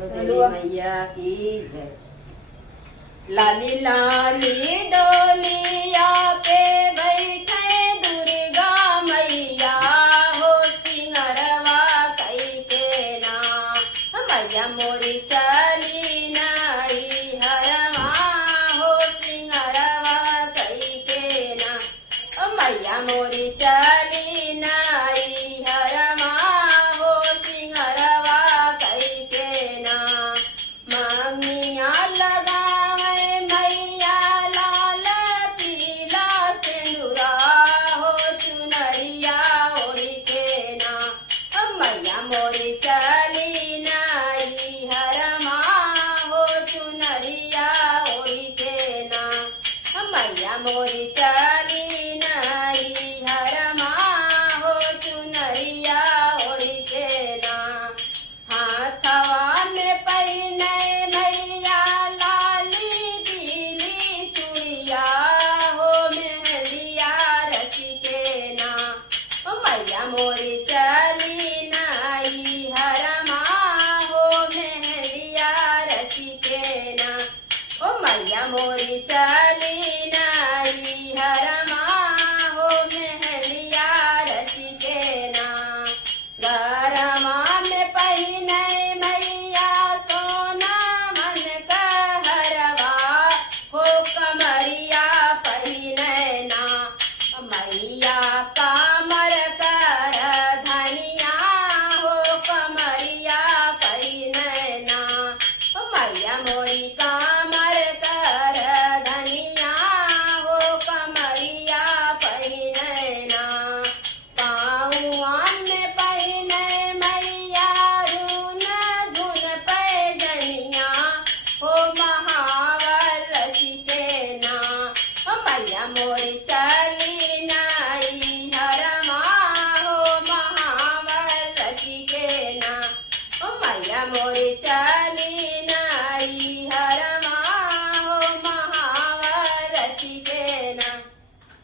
देवी मैया की जय। लाली लाली डोलिया पे बैठे दुर्गा मैया हो सिंगरवा कई के ना मैया मोरी चली नाई हरवा हो सिंगरवा कई के ना मैया मोरी चली नाई हरवा हो सिंगरवा कई के ना मांगिया लगावे मैया लाल पीला सिंदूरा हो चुनरिया ओढ़ी के ना मैया मोरी चली नाई हरमा हो चुनरिया ओढ़ी के ना मैया मोरी चली नाई हरमा हो चुनरिया ओढ़ी के ना हाथवा में पहिने मैया लाली पीली चूड़िया हो मेहंदिया रची के ना मैया मोरी चली नाई हरमा हो मेहंदिया रची के ना मैया मोरी चली नाई हरमा हो मेहंदिया रची के ना गरमा में पहिने मैया सोना मन कहरवा हो कमरिया पहिने ना मैया कामर कर धनिया हो कमरिया पहिने ना मैया मोरी कामर कर धनिया हो कमरिया पहिने ना पाँव में पहिने मैया रून झुन पैजनिया हो महावर रची के ना मैया मोरी